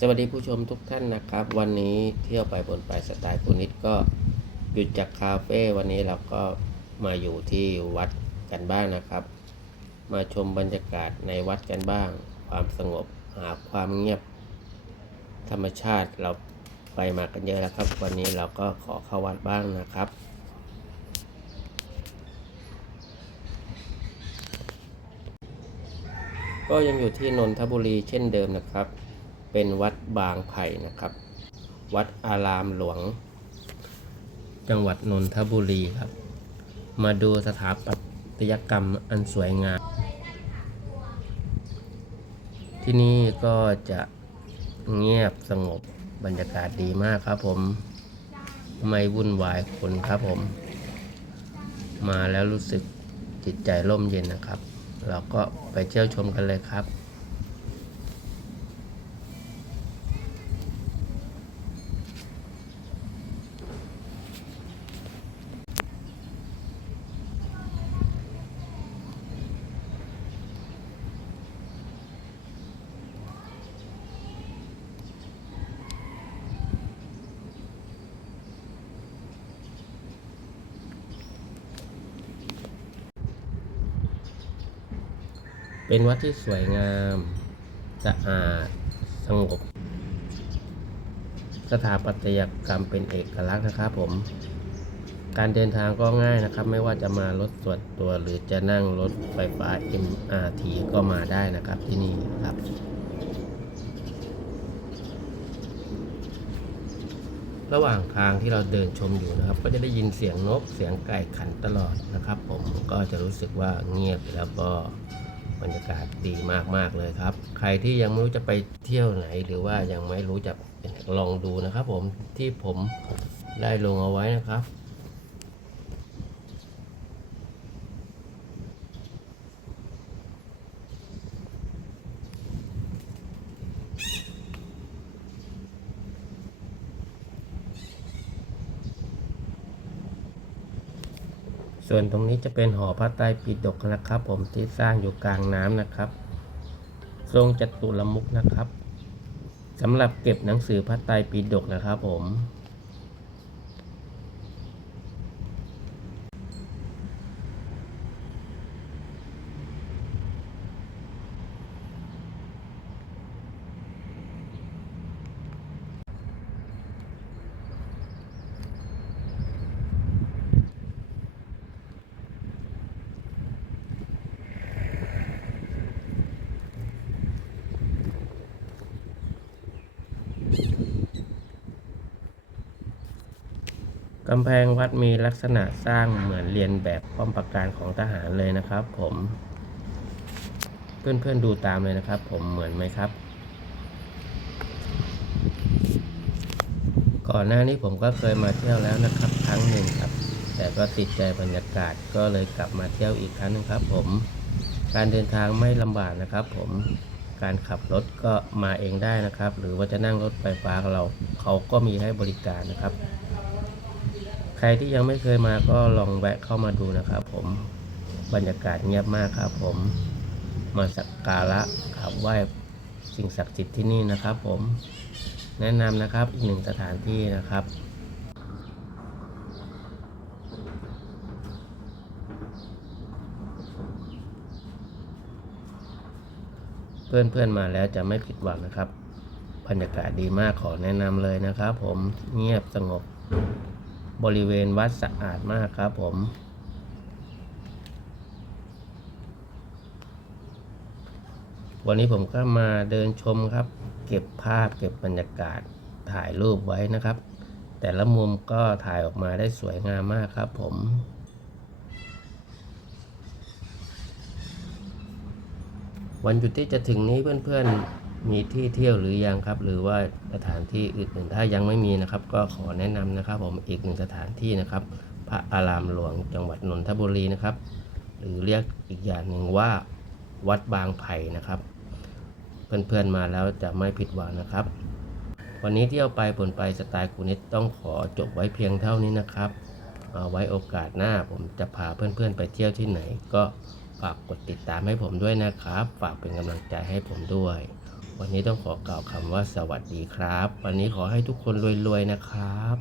สวัสดีผู้ชมทุกท่านนะครับ วันนี้เที่ยวไปบนไปสไตล์คุณนิดก็หยุดจากคาเฟ่วันนี้เราก็มาอยู่ที่วัดกันบ้างนะครับ มาชมบรรยากาศในวัดกันบ้าง ความสงบหาความเงียบ ธรรมชาติเราไปมากันเยอะแล้วครับ วันนี้เราก็ขอเข้าวัดบ้างนะครับ ก็ยังอยู่ที่นนทบุรีเช่นเดิมนะครับ เป็นวัดบางไผ่นะครับ วัดอารามหลวง จังหวัดนนทบุรีครับ มาดูสถาปัตยกรรมอันสวยงาม ที่นี่ก็จะเงียบสงบบรรยากาศดีมากครับผม ไม่วุ่นวายคนครับผม มาแล้วรู้สึกจิตใจร่มเย็นนะครับ เราก็ไปเที่ยวชมกันเลยครับ เป็นวัดที่สวยงาม สะอาด สงบ สถาปัตยกรรมเป็นเอกลักษณ์นะครับผม การเดินทางก็ง่ายนะครับ ไม่ว่าจะมารถส่วนตัวหรือจะนั่งรถไฟฟ้า MRT ก็มาได้นะครับที่นี่ครับระหว่างทางที่เราเดินชมอยู่นะครับ ก็จะได้ยินเสียงนกเสียงไก่ขันตลอดนะครับ ผมก็จะรู้สึกว่าเงียบแล้วก็ บรรยากาศดีมากๆเลยครับ ใครที่ยังไม่รู้จะไปเที่ยวไหน หรือว่ายังไม่รู้จะลองดูนะครับ ผมที่ผมได้ลงเอาไว้นะครับ ส่วนตรงนี้จะเป็นหอพระไตรปิฎกนะครับ ผมที่สร้างอยู่กลางน้ำนะครับ ทรงจัตุรมุกนะครับสำหรับเก็บหนังสือพระไตรปิฎกนะครับผม กำแพงวัดมีลักษณะสร้างเหมือนเรียนแบบป้อมปราการของทหารเลยนะครับ ผม เพื่อนๆดูตามเลยนะครับ ผมเหมือนไหมครับ ก่อนหน้านี้ผมก็เคยมาเที่ยวแล้วนะครับ ครั้งหนึ่งครับ แต่ก็ติดใจบรรยากาศก็เลยกลับมาเที่ยวอีกครั้งนึงครับ ผม การเดินทางไม่ลำบากนะครับ ผมการขับรถก็มาเองได้นะครับ หรือว่าจะนั่งรถไฟฟ้ากเราเขาก็มีให้บริการนะครับ ใครที่ยังไม่เคยมาก็ลองแวะเข้ามาดูนะครับ ผมบรรยากาศเงียบมากครับ ผมมาสักการะกราบไหว้สิ่งศักดิ์สิทธิ์ที่นี่นะครับ ผมแนะนำนะครับอีกหนึ่งสถานที่นะครับเพื่อนๆมาแล้วจะไม่ผิดหวังนะครับ บรรยากาศดีมากขอแนะนำเลยนะครับ ผมเงียบสงบ บริเวณวัดสะอาดมากครับผมวันนี้ผมก็มาเดินชมครับ เก็บภาพเก็บบรรยากาศถ่ายรูปไว้นะครับ แต่ละมุมก็ถ่ายออกมาได้สวยงามมากครับผม วันหยุดที่จะถึงนี้เพื่อนๆ มีที่เที่ยวหรือยังครับ หรือว่าสถานที่อื่นๆถ้ายังไม่มีนะครับ ก็ขอแนะนำนะครับ ผมอีกหนึ่งสถานที่นะครับ พระอารามหลวงจังหวัดนนทบุรีนะครับ หรือเรียกอีกอย่างหนึ่งว่าวัดบางไผ่นะครับ เพื่อนๆมาแล้วจะไม่ผิดหวังนะครับ วันนี้เที่ยวไปผลไปสไตล์คูนิดต้องขอจบไว้เพียงเท่านี้นะครับเอาไว้โอกาสหน้าผมจะพาเพื่อนๆไปเที่ยวที่ไหน ก็ฝากกดติดตามให้ผมด้วยนะครับ ฝากเป็นกำลังใจให้ผมด้วย วันนี้ต้องขอกล่าวคำว่าสวัสดีครับ วันนี้ขอให้ทุกคนรวยๆนะครับ